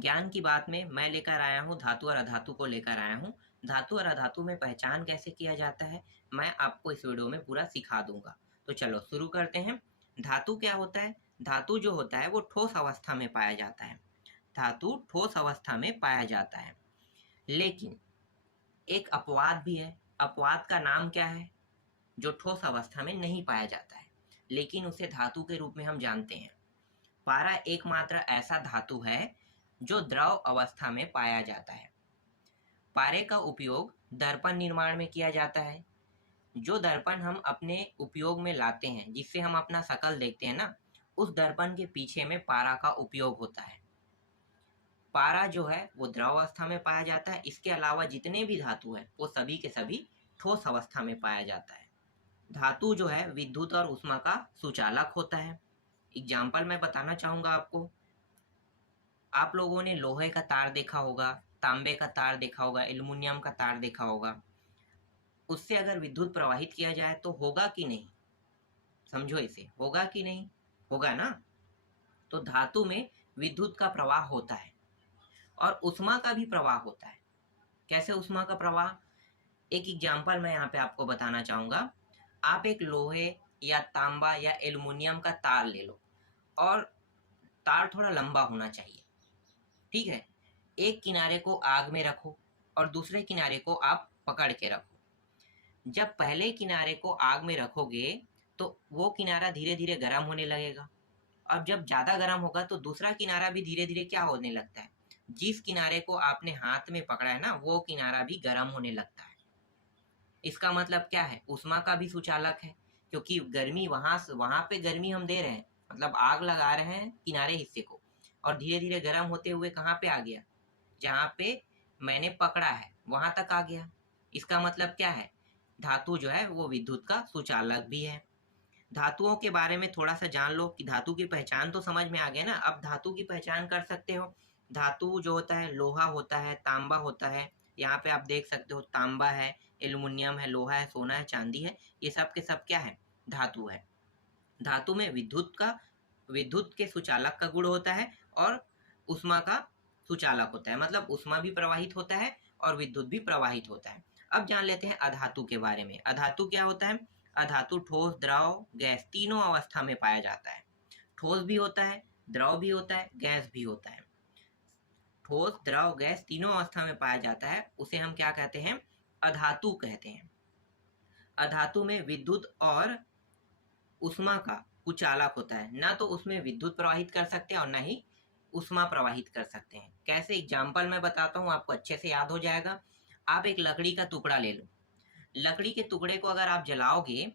ज्ञान की बात में मैं लेकर आया हूँ, धातु और अधातु को लेकर आया हूँ। धातु और अधातु में पहचान कैसे किया जाता है, मैं आपको इस वीडियो में पूरा सिखा दूँगा। तो चलो शुरू करते हैं। धातु क्या होता है? धातु जो होता है वो ठोस अवस्था में पाया जाता है। धातु ठोस अवस्था में पाया जाता है। लेकिन एक अपवाद भी है। अपवाद का नाम क्या है? जो ठोस अवस्था में नहीं पाया जाता है, लेकिन उसे धातु के रूप में हम जानते हैं। पारा एकमात्र ऐसा धातु है जो द्रव अवस्था में पाया जाता है। पारे का उपयोग दर्पण निर्माण में किया जाता है। जो दर्पण हम अपने उपयोग में लाते हैं, जिससे हम अपना शकल देखते हैं ना, उस दर्पण के पीछे में पारा का उपयोग होता है। पारा जो है वो द्रव अवस्था में पाया जाता है। इसके अलावा जितने भी धातु हैं वो सभी के सभी ठोस अवस्था में पाया जाता है। धातु जो है विद्युत और ऊष्मा का सुचालक होता है। एग्जाम्पल मैं बताना चाहूँगा आपको। आप लोगों ने लोहे का तार देखा होगा, तांबे का तार देखा होगा, एल्युमिनियम का तार देखा होगा। उससे अगर विद्युत प्रवाहित किया जाए तो होगा कि नहीं? समझो इसे, होगा कि नहीं? होगा ना? तो धातु में विद्युत का प्रवाह होता है और ऊष्मा का भी प्रवाह होता है। कैसे ऊष्मा का प्रवाह? एक एग्जाम्पल मैं यहाँ पे आपको बताना चाहूँगा। आप एक लोहे या तांबा या एल्युमिनियम का तार ले लो और तार थोड़ा लंबा होना चाहिए, ठीक है? एक किनारे को आग में रखो और दूसरे किनारे को आप पकड़ के रखो। जब पहले किनारे को आग में रखोगे तो वो किनारा धीरे धीरे गर्म होने लगेगा। अब जब ज़्यादा गर्म होगा तो दूसरा किनारा भी धीरे धीरे क्या होने लगता है? जिस किनारे को आपने हाथ में पकड़ा है ना, वो किनारा भी गर्म होने लगता है। इसका मतलब क्या है? ऊष्मा का भी सुचालक है, क्योंकि गर्मी वहां पे गर्मी हम दे रहे हैं, मतलब आग लगा रहे हैं किनारे हिस्से को, और धीरे धीरे गर्म होते हुए कहाँ पे आ गया? जहाँ पे मैंने पकड़ा है वहां तक आ गया। इसका मतलब क्या है? धातु जो है वो विद्युत का सुचालक भी है। धातुओं के बारे में थोड़ा सा जान लो कि धातु की पहचान तो समझ में आ गया ना। अब धातु की पहचान कर सकते हो। धातु जो होता है, लोहा होता है, तांबा होता है। यहाँ पे आप देख सकते हो, तांबा है, एल्युमिनियम है, लोहा है, सोना है, चांदी है। ये सब के सब क्या है? धातु है। धातु में विद्युत के सुचालक का गुण होता है और ऊष्मा का सुचालक होता है। मतलब ऊष्मा भी प्रवाहित होता है और विद्युत भी प्रवाहित होता है। अब जान लेते हैं अधातु के बारे में। अधातु क्या होता है? अधातु ठोस, द्रव, गैस तीनों अवस्था में पाया जाता है। ठोस भी होता है, द्रव भी होता है, गैस भी होता है। ठोस, द्रव, गैस तीनों अवस्था में पाया जाता है। उसे हम क्या कहते हैं? अधातु कहते हैं। अधातु में विद्युत और ऊष्मा का कुचालक होता है। ना तो उसमें विद्युत प्रवाहित कर सकते हैं और ना ही ऊष्मा प्रवाहित कर सकते हैं। कैसे? एग्जाम्पल मैं बताता हूँ, आपको अच्छे से याद हो जाएगा। आप एक लकड़ी का टुकड़ा ले लो। लकड़ी के टुकड़े को अगर आप जलाओगे,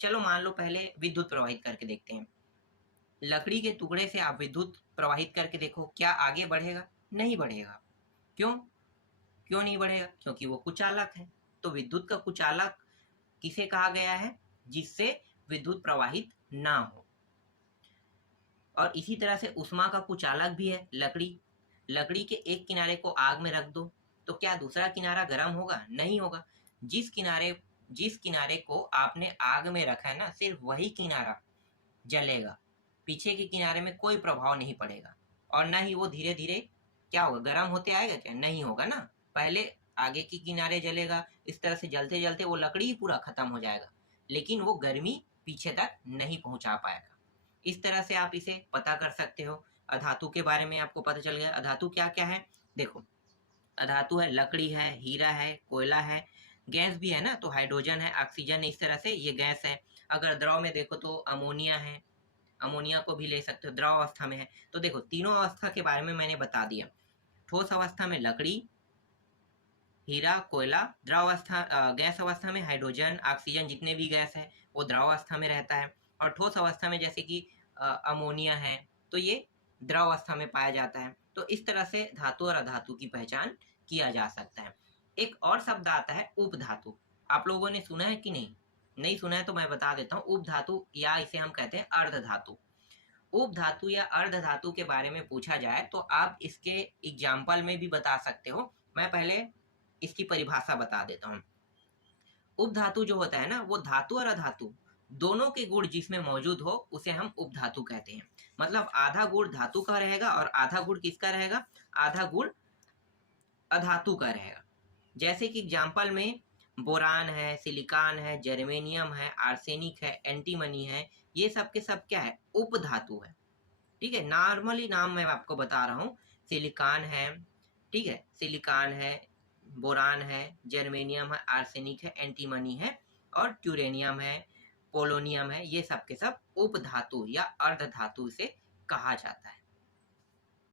चलो मान लो पहले विद्युत प्रवाहित करके देखते हैं। लकड़ी के टुकड़े से आप विद्युत प्रवाहित करके देखो, क्या आगे बढ़ेगा? नहीं बढ़ेगा। क्यों? क्यों नहीं बढ़ेगा? क्योंकि वो कुचालक है। तो विद्युत का कुचालक किसे कहा गया है? जिससे विद्युत प्रवाहित ना हो। और इसी तरह से ऊष्मा का कुचालक भी है लकड़ी। लकड़ी के एक किनारे को आग में रख दो तो क्या दूसरा किनारा गर्म होगा? नहीं होगा। जिस किनारे को आपने आग में रखा है ना, सिर्फ वही किनारा जलेगा। पीछे के किनारे में कोई प्रभाव नहीं पड़ेगा और ना ही वो धीरे धीरे क्या होगा? गर्म होते आएगा क्या? नहीं होगा ना। पहले आगे के किनारे जलेगा। इस तरह से जलते जलते वो लकड़ी ही पूरा खत्म हो जाएगा, लेकिन वो गर्मी पीछे तक नहीं पहुंचा पाएगा। इस तरह से आप इसे पता कर सकते हो। अधातु के बारे में आपको पता चल गया। अधातु क्या क्या है? देखो, अधातु है, लकड़ी है, हीरा है, कोयला है, गैस भी है ना, तो हाइड्रोजन है, ऑक्सीजन है। इस तरह से ये गैस है। अगर द्रव में देखो तो अमोनिया है, अमोनिया को भी ले सकते हो, द्रव अवस्था में है। तो देखो, तीनों अवस्था के बारे में मैंने बता दिया। ठोस अवस्था में लकड़ी, हीरा, कोयला। द्रव अवस्था गैस अवस्था में हाइड्रोजन, ऑक्सीजन, जितने भी गैस है वो द्रव अवस्था में रहता है। और ठोस अवस्था में जैसे कि अमोनिया है, तो ये द्रव अवस्था में पाया जाता है। तो इस तरह से धातु और अधातु की पहचान किया जा सकता है। एक और शब्द आता है उपधातु। आप लोगों ने सुना है कि नहीं? नहीं सुना है तो मैं बता देता हूँ। उपधातु, या इसे हम कहते हैं अर्धधातु। उपधातु या अर्धधातु के बारे में पूछा जाए तो आप इसके एग्जाम्पल में भी बता सकते हो। मैं पहले इसकी परिभाषा बता देता हूँ। उपधातु जो होता है ना, वो धातु और अधातु दोनों के गुण जिसमें मौजूद हो उसे हम उपधातु कहते हैं। मतलब आधा गुण धातु का रहेगा और आधा गुण किसका रहेगा, आधा गुण अधातु का रहेगा। जैसे कि एग्जाम्पल में बोरान है, सिलिकॉन है, जर्मेनियम है, आर्सेनिक है, एंटीमनी है, ये सब के सब क्या है, उपधातु है। ठीक है, नॉर्मली नाम मैं आपको बता रहा हूँ। सिलिकॉन है, ठीक है, सिलिकॉन है, बोरान है, जर्मेनियम है, आर्सेनिक है, एंटीमनी है और ट्यूरेनियम है, पोलोनियम है, ये सब के सब उपधातु या अर्धधातु से कहा जाता है।